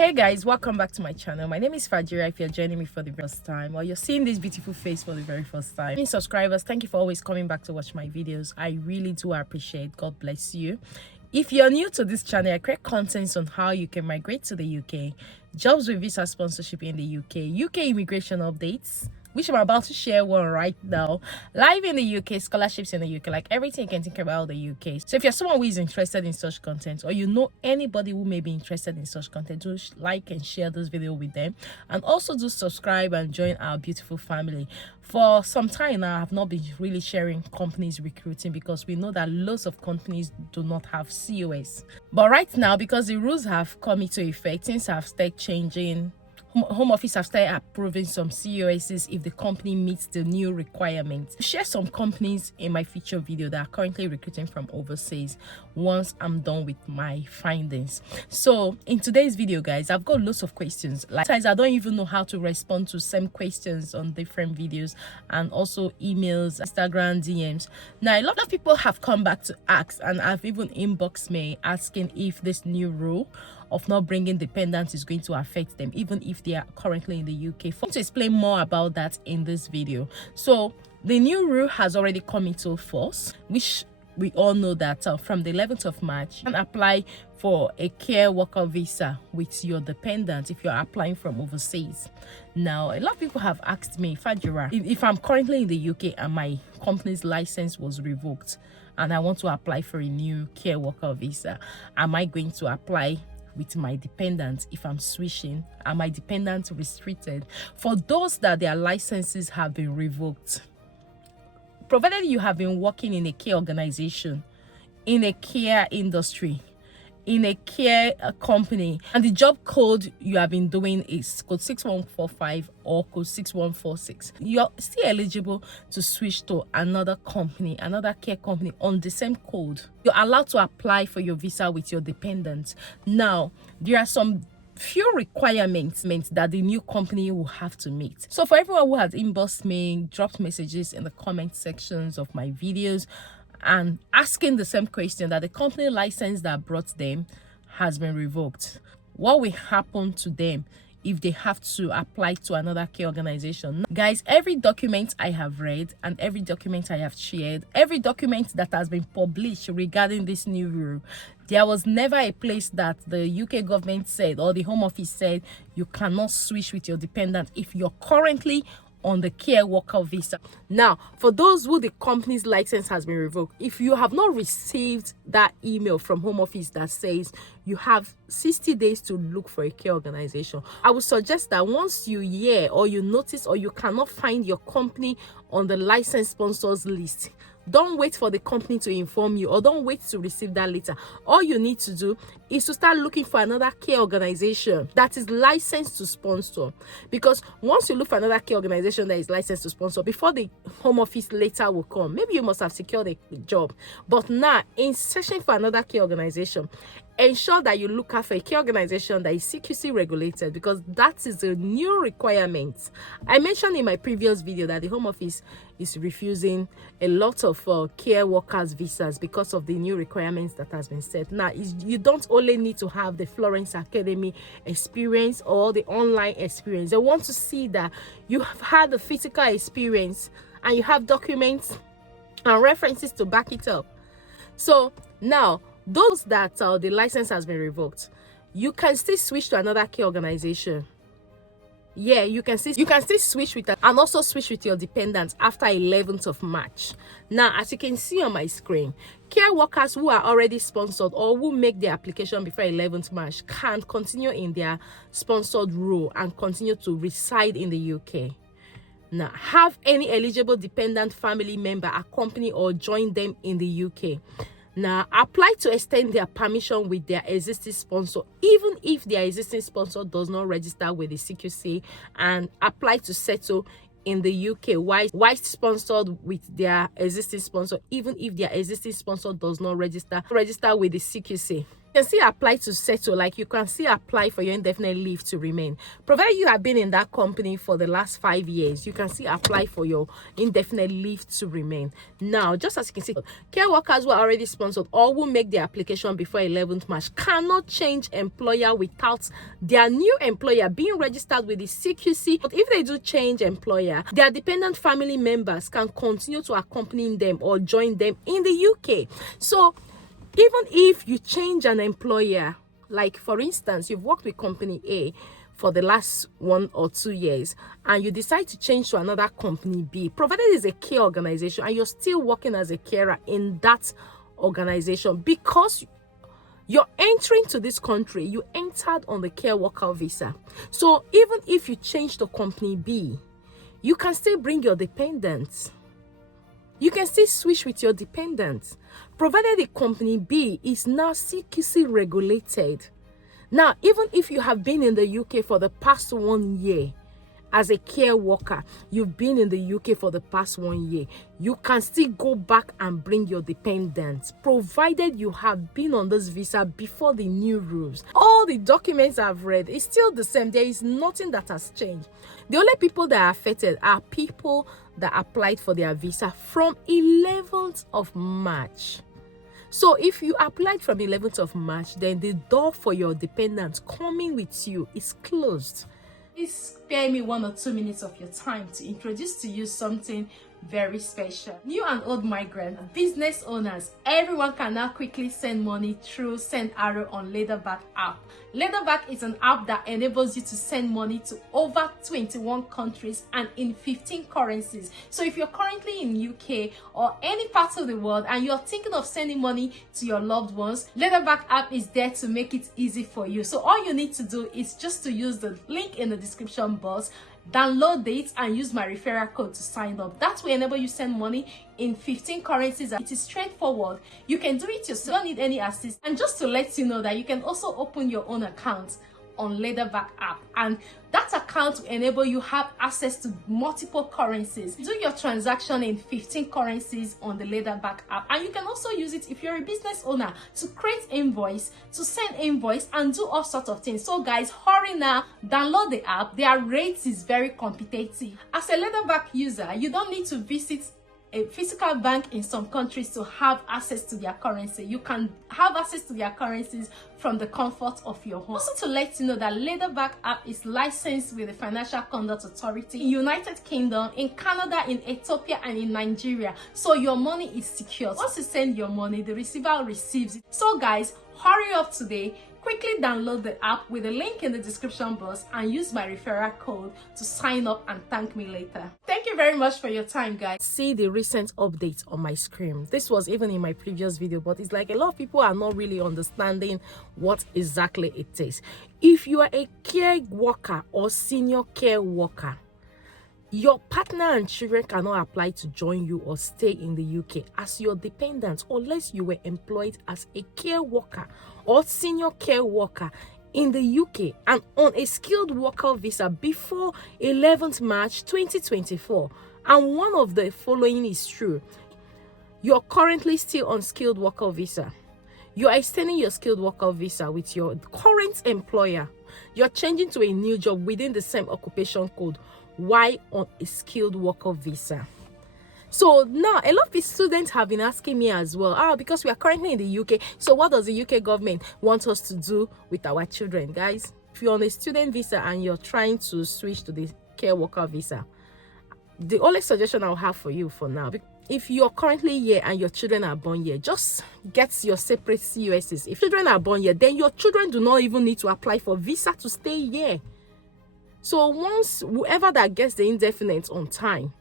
Hey guys, welcome back to my channel. My name is Fajira. If you're joining me for the first time or you're seeing this beautiful face for the very first time, any subscribers, thank you for always coming back to watch my videos. I really do appreciate. God bless you. If you're new to this channel, I create contents on how you can migrate to the UK, jobs with visa sponsorship in the UK immigration updates, which I'm about to share one right now, live in the UK, scholarships in the UK, like everything you can think about the UK. So if you're someone who is interested in such content, or you know anybody who may be interested in such content, do like and share this video with them, and also do subscribe and join our beautiful family. For some time now, I have not been really sharing companies recruiting because we know that lots of companies do not have COS. But right now, because the rules have come into effect, things have started changing. Home Office have started approving some COSs if the company meets the new requirements. I'll share some companies in my feature video that are currently recruiting from overseas once I'm done with my findings. So in today's video, guys, I've got lots of questions. Like sometimes I don't even know how to respond to same questions on different videos, and also emails, Instagram DMs. Now a lot of people have come back to ask, and I've even inboxed me asking if this new rule of not bringing dependents is going to affect them, even if they are currently in the UK. For me to explain more about that in this video. So the new rule has already come into force, which we all know that from the 11th of March, you can apply for a care worker visa with your dependent if you're applying from overseas. Now, a lot of people have asked me, Fajira, if I'm currently in the UK and my company's license was revoked and I want to apply for a new care worker visa, am I going to apply with my dependent? If I'm switching, are my dependents restricted? For those that their licenses have been revoked, provided you have been working in a care organization, in a care industry, in a care company, and the job code you have been doing is code 6145 or code 6146, you're still eligible to switch to another company, another care company on the same code. You're allowed to apply for your visa with your dependent. Now, there are some few requirements that the new company will have to meet. So for everyone who has inboxed me, dropped messages in the comment sections of my videos and asking the same question, that the company license that brought them has been revoked, what will happen to them if they have to apply to another care organization? Guys, every document I have read and every document I have shared, every document that has been published regarding this new rule, there was never a place that the UK government said or the Home Office said you cannot switch with your dependent if you're currently on the care worker visa. Now, for those who the company's license has been revoked, if you have not received that email from Home Office that says you have 60 days to look for a care organization, I would suggest that once you hear or you notice or you cannot find your company on the license sponsors list, don't wait for the company to inform you, or don't wait to receive that letter. All you need to do is to start looking for another care organization that is licensed to sponsor. Because once you look for another care organization that is licensed to sponsor, before the Home Office letter will come, maybe you must have secured a job. But now, in searching for another care organization, ensure that you look out for a care organization that is CQC regulated, because that is a new requirement. I mentioned in my previous video that the Home Office is refusing a lot of care workers visas because of the new requirements that has been set. Now, you don't only need to have the Florence Academy experience or the online experience. They want to see that you have had the physical experience and you have documents and references to back it up. So now, those that the license has been revoked, you can still switch to another care organization. Yeah, you can still switch with that, and also switch with your dependents after 11th of March. Now, as you can see on my screen, care workers who are already sponsored or who make their application before 11th March can continue in their sponsored role and continue to reside in the UK. Now, have any eligible dependent family member accompany or join them in the UK. Now, apply to extend their permission with their existing sponsor, even if their existing sponsor does not register with the CQC, and apply to settle in the UK while sponsored with their existing sponsor, even if their existing sponsor does not register with the CQC. You can still apply to settle, like you can still apply for your indefinite leave to remain. Provided you have been in that company for the last 5 years, you can still apply for your indefinite leave to remain. Now, just as you can see, care workers who are already sponsored or who make the application before 11th March cannot change employer without their new employer being registered with the CQC. But if they do change employer, their dependent family members can continue to accompany them or join them in the UK. So even if you change an employer, like for instance, you've worked with company A for the last 1 or 2 years and you decide to change to another company B, provided it's a care organization and you're still working as a carer in that organization, because you're entering to this country, you entered on the care worker visa. So even if you change to company B, you can still bring your dependents. You can still switch with your dependents, provided the company B is now CQC regulated. Now, even if you have been in the UK for the past 1 year as a care worker, you've been in the UK for the past 1 year, you can still go back and bring your dependents, provided you have been on this visa before the new rules. All the documents I've read is still the same. There is nothing that has changed. The only people that are affected are people that applied for their visa from 11th of March. So if you applied from 11th of March, then the door for your dependents coming with you is closed. Please spare me 1 or 2 minutes of your time to introduce to you something very special. New and old migrants, business owners, everyone can now quickly send money through Send Arrow on Leatherback app. Leatherback is an app that enables you to send money to over 21 countries and in 15 currencies. So if you're currently in UK or any part of the world and you're thinking of sending money to your loved ones, Leatherback app is there to make it easy for you. So all you need to do is just to use the link in the description box, download it and use my referral code to sign up. That will enable you send money in 15 currencies. It is straightforward. You can do it yourself, don't need any assist. And just to let you know that you can also open your own account on Leatherback app, and that account will enable you have access to multiple currencies. Do your transaction in 15 currencies on the Leatherback app, and you can also use it if you're a business owner to create invoice, to send invoice, and do all sorts of things. So guys, hurry now, download the app. Their rates is very competitive. As a Leatherback user, you don't need to visit a physical bank in some countries to have access to their currency. You can have access to their currencies from the comfort of your home. Also, to let you know that Leatherback app is licensed with the Financial Conduct Authority in United Kingdom, in Canada, in Ethiopia, and in Nigeria. So your money is secure. Once you send your money, the receiver receives it. So guys, hurry up today. Quickly download the app with the link in the description box and use my referral code to sign up and thank me later. Thank you very much for your time, guys. See the recent updates on my screen. This was even in my previous video, but it's like a lot of people are not really understanding what exactly it is. If you are a care worker or senior care worker, your partner and children cannot apply to join you or stay in the UK as your dependents unless you were employed as a care worker or senior care worker in the UK and on a skilled worker visa before 11th March 2024. And one of the following is true. You're currently still on skilled worker visa. You are extending your skilled worker visa with your current employer. You're changing to a new job within the same occupation code. Why on a skilled worker visa? So now a lot of students have been asking me as well, because we are currently in the UK, so what does the UK government want us to do with our children? Guys, if you're on a student visa and you're trying to switch to the care worker visa, the only suggestion I'll have for you for now, if you're currently here and your children are born here, just get your separate CUSs. If children are born here, then your children do not even need to apply for visa to stay here. So once whoever that gets the indefinite on time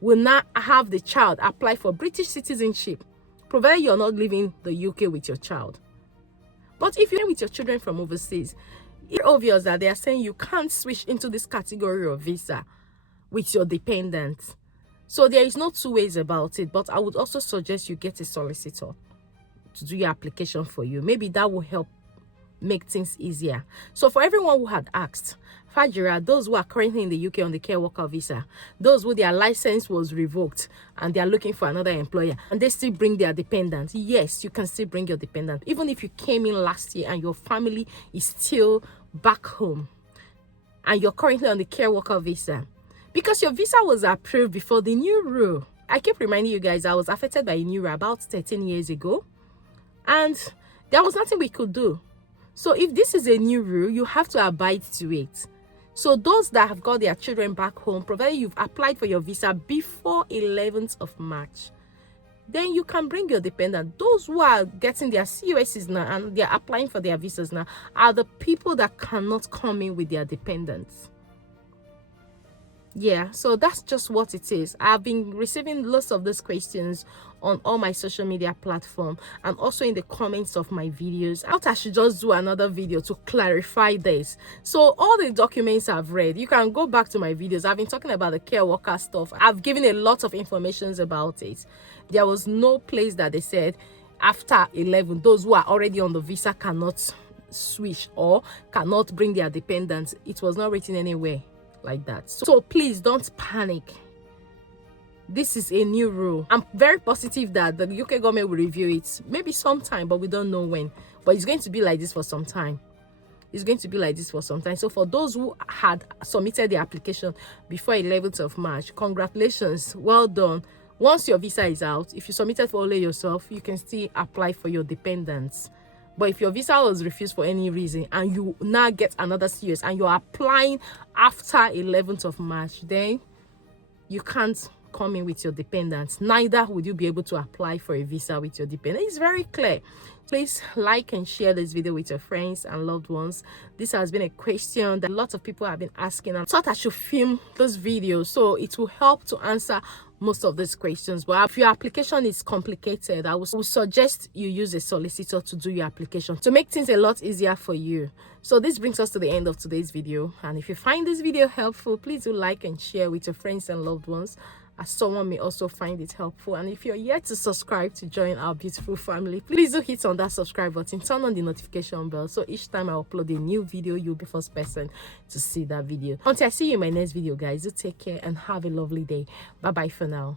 will not have the child apply for British citizenship, provided you're not leaving the UK with your child. But if you're with your children from overseas, it's obvious that they are saying you can't switch into this category of visa with your dependents. So there is no two ways about it, but I would also suggest you get a solicitor to do your application for you. Maybe that will help make things easier. So for everyone who had asked, Fajira, those who are currently in the UK on the care worker visa, those who their license was revoked and they are looking for another employer and they still bring their dependent. Yes, you can still bring your dependent. Even if you came in last year and your family is still back home and you're currently on the care worker visa, because your visa was approved before the new rule. I keep reminding you guys, I was affected by a new rule about 13 years ago and there was nothing we could do. So if this is a new rule, you have to abide to it. So those that have got their children back home, provided you've applied for your visa before 11th of March, then you can bring your dependent. Those who are getting their COSs now and they're applying for their visas now are the people that cannot come in with their dependents. Yeah, so that's just what it is. I've been receiving lots of these questions on all my social media platforms and also in the comments of my videos. I thought I should just do another video to clarify this. So all the documents I've read, you can go back to my videos. I've been talking about the care worker stuff. I've given a lot of information about it. There was no place that they said after 11, those who are already on the visa cannot switch or cannot bring their dependents. It was not written anywhere like that. So please don't panic. This is a new rule. I'm very positive that the UK government will review it maybe sometime, but we don't know when. But it's going to be like this for some time. It's going to be like this for some time. So for those who had submitted the application before 11th of March, congratulations, well done. Once your visa is out, if you submitted for only yourself, you can still apply for your dependents. But if your visa was refused for any reason and you now get another CS and you're applying after 11th of March, then you can't come in with your dependents. Neither would you be able to apply for a visa with your dependent. It's very clear. Please like and share this video with your friends and loved ones. This has been a question that lots of people have been asking. I thought I should film this video so it will help to answer most of these questions. But if your application is complicated, I would suggest you use a solicitor to do your application to make things a lot easier for you. So this brings us to the end of today's video, and if you find this video helpful, please do like and share with your friends and loved ones, as someone may also find it helpful. And if you're yet to subscribe to join our beautiful family, please do hit on that subscribe button, turn on the notification bell, so each time I upload a new video, you'll be the first person to see that video. Until I see you in my next video, guys, do take care and have a lovely day. Bye bye for now.